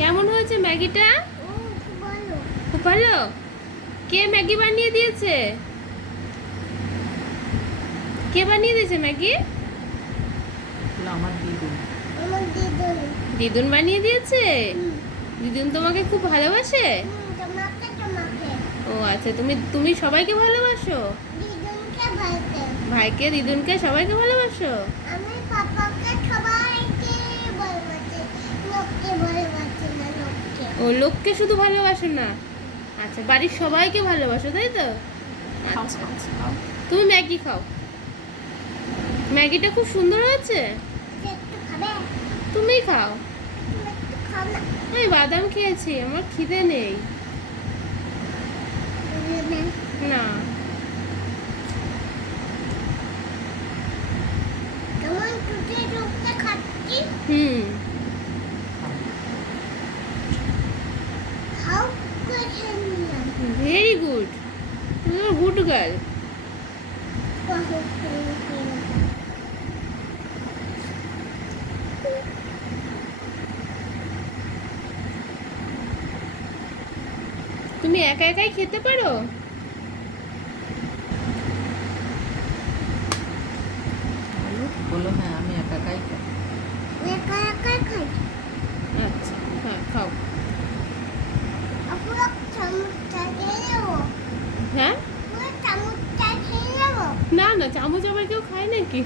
কেমন হয়েছে ম্যাগিটা? খুব ভালো। খুব ভালো। কে ম্যাগি বানিয়ে দিয়েছে? কে বানিয়ে দিয়েছে ম্যাগি? আমার দিদুন। আমার দিদুন। দিদুন বানিয়ে দিয়েছে? দিদুন তোমাকে খুব ভালোবাসে? তোমাকে। ও আচ্ছা, তুমি তুমি সবাইকে ভালোবাসো? দিদুনকে ভালোবাসে। ভাইকে, দিদুনকে, সবাইকে ভালোবাসো? আমি পাপাকে সবাইকে ভালোবাসি। লোককে ভালোবাসি না, লোককে। ও, লোককে শুধু ভালোবাসো না? আচ্ছা, বাড়ির সবাইকে ভালোবাসো, তাই তো? খাও, আচ্ছা খাও, আচ্ছা। খাও। তুমি ম্যাগি খাও। ম্যাগিটা খুব সুন্দর হয়েছে। একটু খাবে? তুমিই খাও। তুমি একটু খাও না। আমি বাদাম খেয়েছি, আমার খিদে নেই। না। কেমন টুটে টুকতে খাচ্ছি? হুম। খাও করে খেয়ে নিলাম। Very good. তুমি গুড গার্ল। কখন খেয়ে নিলাম। তুমি একা একাই খেতে পারো? বলো হ্যাঁ, আমি একা একাই খাই। একা একা খাই। আচ্ছা, হ্যাঁ খাও। পুরো চামচটা খেয়ে নেবো। হ্যাঁ? পুরো চামচটা খেয়ে নেবো। না না, চামচ আবার কেউ খায় নাকি?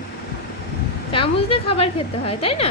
চামচ দিয়ে খাবার খেতে হয়, তাই না?